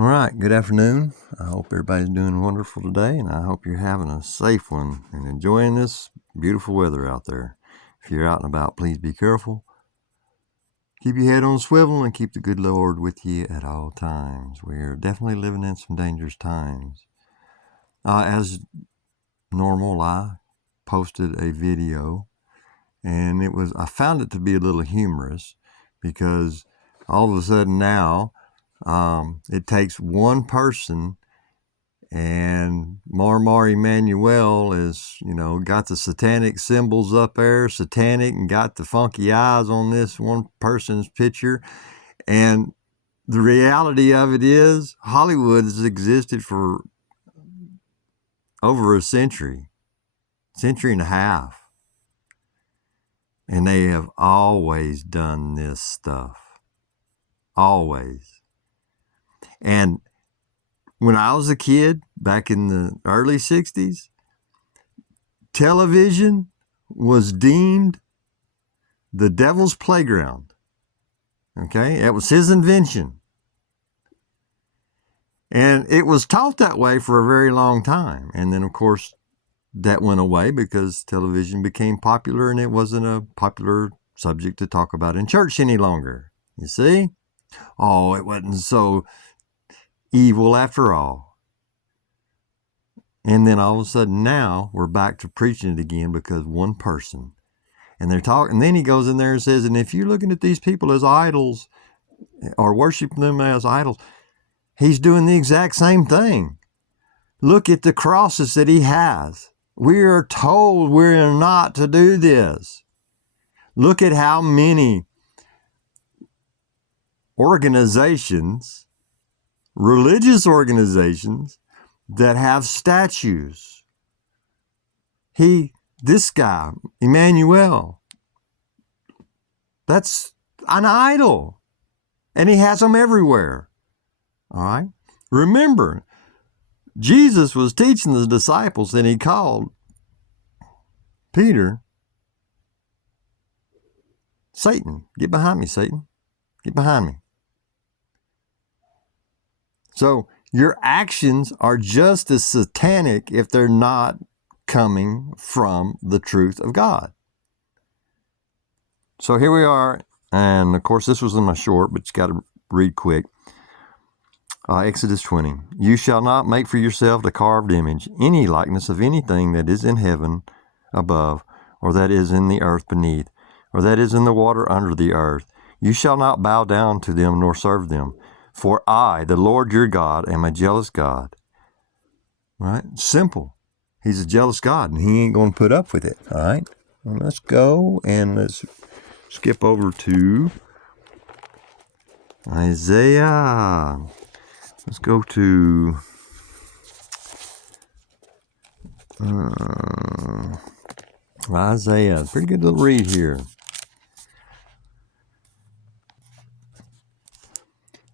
All right, good afternoon. I hope everybody's doing wonderful today, and I hope you're having a safe one and enjoying this beautiful weather out there. If you're out and about, please be careful. Keep your head on a swivel and keep the good Lord with you at all times. We're definitely living in some dangerous times. As normal, I posted a video, and I found it to be a little humorous because all of a sudden now it takes one person, and Mar Emanuel is, got the satanic symbols up there, satanic, and got the funky eyes on this one person's picture. And the reality of it is Hollywood has existed for over a century and a half. And they have always done this stuff. Always. And when I was a kid, back in the early 60s, television was deemed the devil's playground. Okay? It was his invention. And it was taught that way for a very long time. And then, of course, that went away because television became popular and it wasn't a popular subject to talk about in church any longer. You see? Oh, it wasn't so evil after all. And then all of a sudden now we're back to preaching it again because one person. And they're talking, and then he goes in there and says, and if you're looking at these people as idols or worshiping them as idols, he's doing the exact same thing. Look at the crosses that he has. We are told we're not to do this. Look at how many organizations, religious organizations, that have statues. This guy, Emmanuel, that's an idol. And he has them everywhere. All right? Remember, Jesus was teaching the disciples and he called Peter Satan. Get behind me, Satan. Get behind me. So your actions are just as satanic if they're not coming from the truth of God. So here we are, and of course this was in my short, but you got to read quick. Exodus 20. You shall not make for yourself a carved image, any likeness of anything that is in heaven above, or that is in the earth beneath, or that is in the water under the earth. You shall not bow down to them nor serve them. For I, the Lord your God, am a jealous God. Right? Simple. He's a jealous God, and he ain't going to put up with it. All right? Well, let's go and let's skip over to Isaiah. Let's go to Isaiah. Pretty good little read here.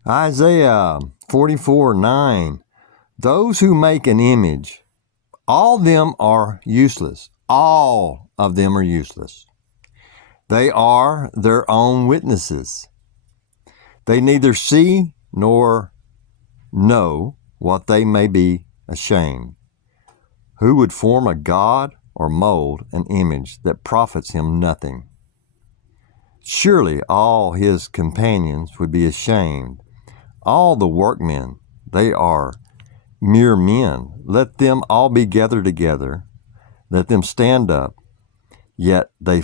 Isaiah 44:9. Those who make an image, all them are useless. All of them are useless. They are their own witnesses. They neither see nor know what they may be ashamed. Who would form a god or mold an image that profits him nothing? Surely all his companions would be ashamed. All the workmen, they are mere men. Let them all be gathered together. Let them stand up, yet they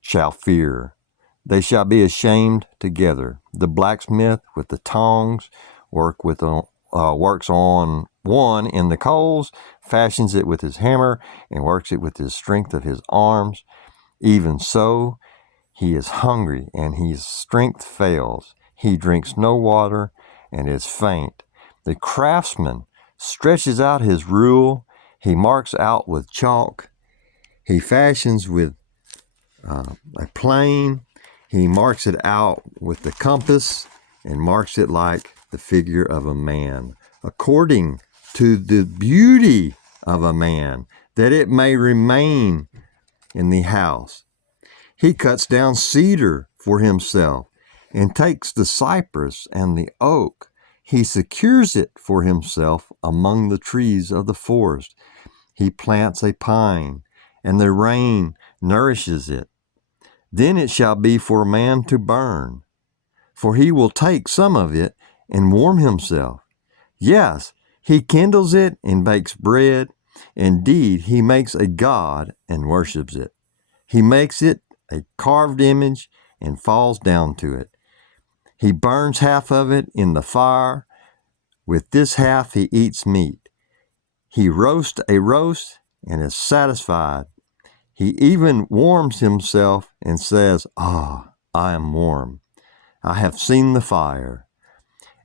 shall fear. They shall be ashamed together. The blacksmith with the tongs works on one in the coals, fashions it with his hammer, and works it with his strength of his arms. Even so, he is hungry, and his strength fails. He drinks no water, and is faint. The craftsman stretches out his rule. He marks out with chalk. He fashions with a plane. He marks it out with the compass and marks it like the figure of a man, according to the beauty of a man, that it may remain in the house. He cuts down cedar for himself and takes the cypress and the oak. He secures it for himself among the trees of the forest. He plants a pine, and the rain nourishes it. Then it shall be for man to burn, for he will take some of it and warm himself. Yes, he kindles it and bakes bread. Indeed, he makes a god and worships it. He makes it a carved image and falls down to it. He burns half of it in the fire. With this half he eats meat. He roasts a roast and is satisfied. He even warms himself and says, "Ah, I am warm. I have seen the fire."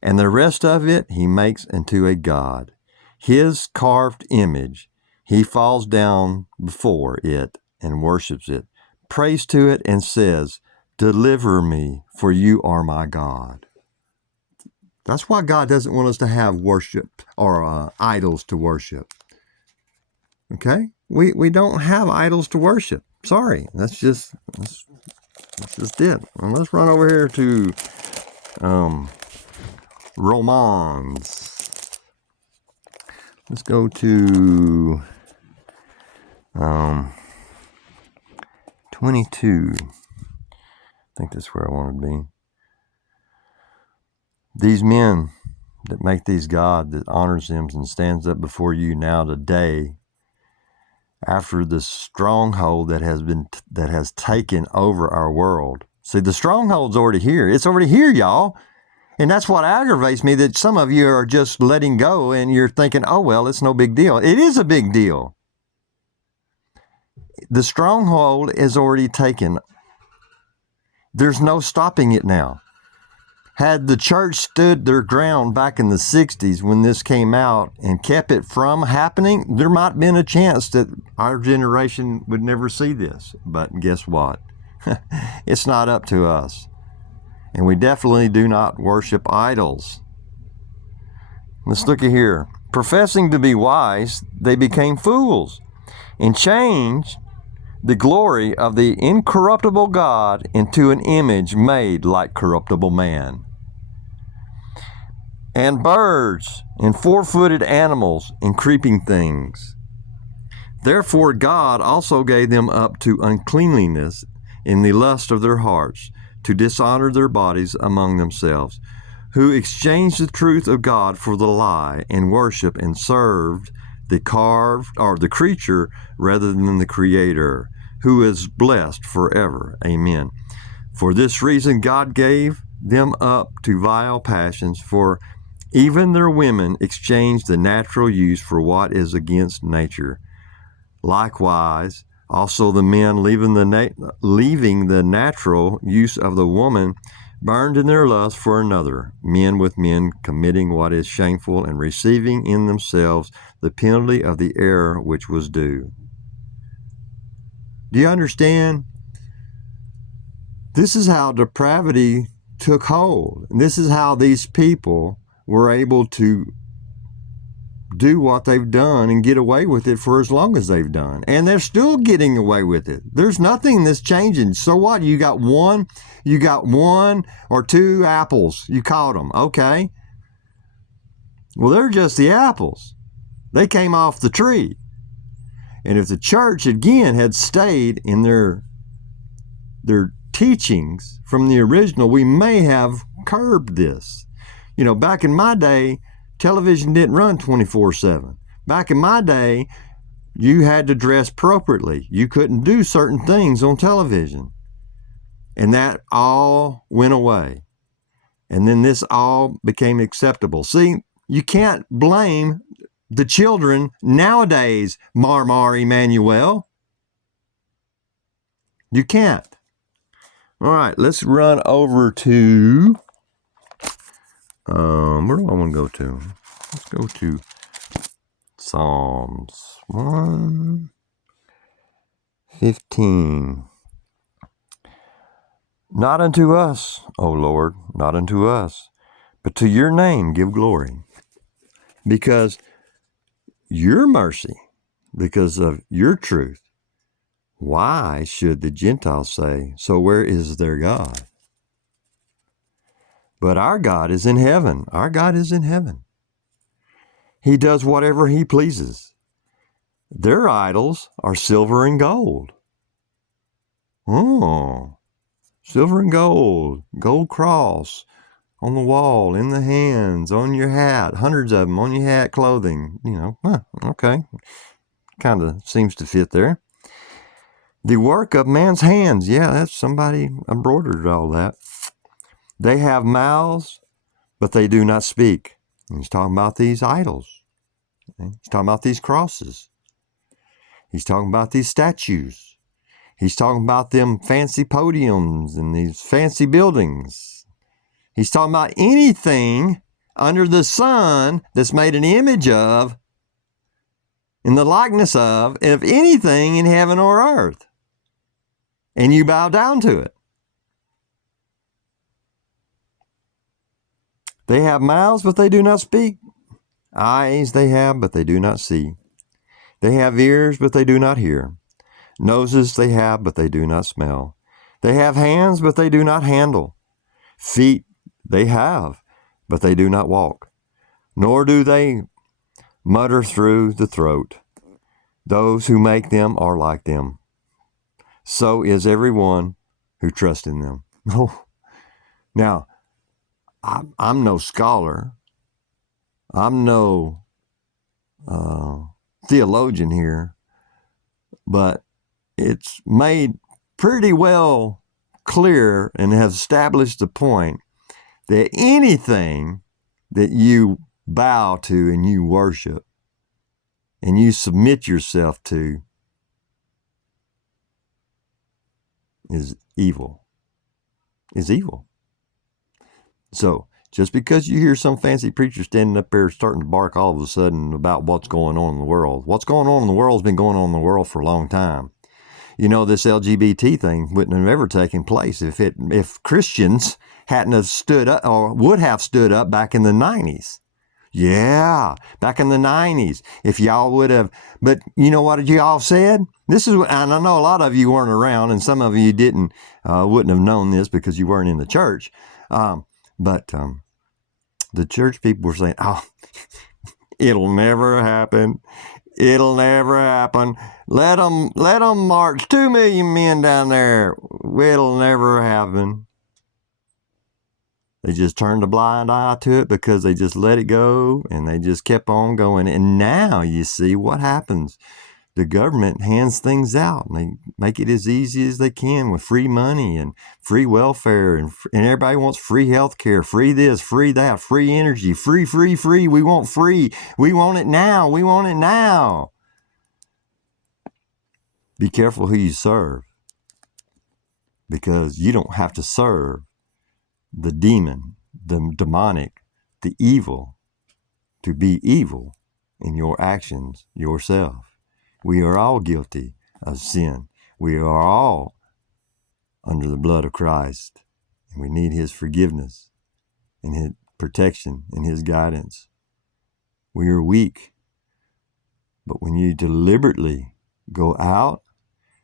And the rest of it he makes into a god, his carved image. He falls down before it and worships it, prays to it and says, "Deliver me, for you are my God." That's why God doesn't want us to have worship or idols to worship. Okay? We don't have idols to worship. Sorry. That's just it. And let's run over here to Romans. Let's go to 22. I think that's where I want to be. These men that make these God that honors them and stands up before you now today, after the stronghold that has taken over our world. See, the stronghold's already here. It's already here, y'all. And that's what aggravates me, that some of you are just letting go and you're thinking, oh, well, it's no big deal. It is a big deal. The stronghold is already taken. There's no stopping it now. Had the church stood their ground back in the 60s when this came out and kept it from happening, there might have been a chance that our generation would never see this. But guess what? It's not up to us. And we definitely do not worship idols. Let's look at here. Professing to be wise, they became fools and changed the glory of the incorruptible God into an image made like corruptible man, and birds, and four-footed animals, and creeping things. Therefore God also gave them up to uncleanliness in the lust of their hearts, to dishonor their bodies among themselves, who exchanged the truth of God for the lie, and worshiped and served the creature rather than the Creator, who is blessed forever. Amen. For this reason God gave them up to vile passions, for even their women exchanged the natural use for what is against nature. Likewise, also the men, leaving the natural use of the woman, burned in their lust for another, men with men, committing what is shameful, and receiving in themselves the penalty of the error which was due. Do you understand? This is how depravity took hold. And this is how these people were able to do what they've done and get away with it for as long as they've done. And they're still getting away with it. There's nothing that's changing. So what? You got one or two apples. You caught them. Okay. Well, they're just the apples. They came off the tree. And if the church, again, had stayed in their teachings from the original, we may have curbed this. You know, back in my day, television didn't run 24/7. Back in my day, you had to dress appropriately. You couldn't do certain things on television. And that all went away. And then this all became acceptable. See, you can't blame the children nowadays, Marmar Emmanuel. You can't. All right, let's run over to, where do I want to go to? Let's go to Psalms 115. Not unto us, O Lord, not unto us, but to your name give glory. Because your mercy, because of your truth. Why should the Gentiles say, so where is their God? But our God is in heaven. Our God is in heaven. He does whatever he pleases. Their idols are silver and gold. Oh, silver and gold, gold cross on the wall, in the hands, on your hat, hundreds of them on your hat, clothing, okay. Kind of seems to fit there. The work of man's hands. Yeah, that's somebody embroidered all that. They have mouths, but they do not speak. And he's talking about these idols. He's talking about these crosses. He's talking about these statues. He's talking about them fancy podiums and these fancy buildings. He's talking about anything under the sun that's made an image of, in the likeness of anything in heaven or earth. And you bow down to it. They have mouths, but they do not speak. Eyes they have, but they do not see. They have ears, but they do not hear. Noses they have, but they do not smell. They have hands, but they do not handle. Feet they have, but they do not walk. Nor do they mutter through the throat. Those who make them are like them. So is everyone who trusts in them. Oh, now, I'm no scholar. I'm no theologian here, but it's made pretty well clear and has established the point that anything that you bow to and you worship and you submit yourself to is evil. Is evil. So, just because you hear some fancy preacher standing up there starting to bark all of a sudden about what's going on in the world, what's going on in the world has been going on in the world for a long time. You know, this LGBT thing wouldn't have ever taken place if Christians hadn't have stood up or would have stood up back in the 90s. Yeah, back in the 90s. If y'all would have, but you know what y'all said? This is, and I know a lot of you weren't around, and some of you wouldn't have known this because you weren't in the church. But the church people were saying, "Oh, it'll never happen. It'll never happen. Let them march 2 million men down there. It'll never happen." They just turned a blind eye to it because they just let it go and they just kept on going. And now you see what happens. The government hands things out and they make it as easy as they can with free money and free welfare and everybody wants free health care, free this, free that, free energy, free. We want free. We want it now. We want it now. Be careful who you serve because you don't have to serve the demon, the demonic, the evil to be evil in your actions yourself. We are all guilty of sin. We are all under the blood of Christ, and we need his forgiveness and his protection and his guidance. We are weak, but when you deliberately go out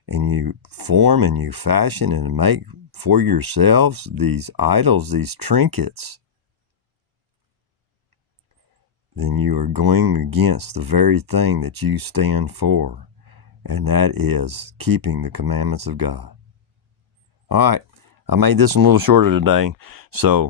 and you form and you fashion and make for yourselves these idols, these trinkets, then you are going against the very thing that you stand for, and that is keeping the commandments of God. All right, I made this one a little shorter today, so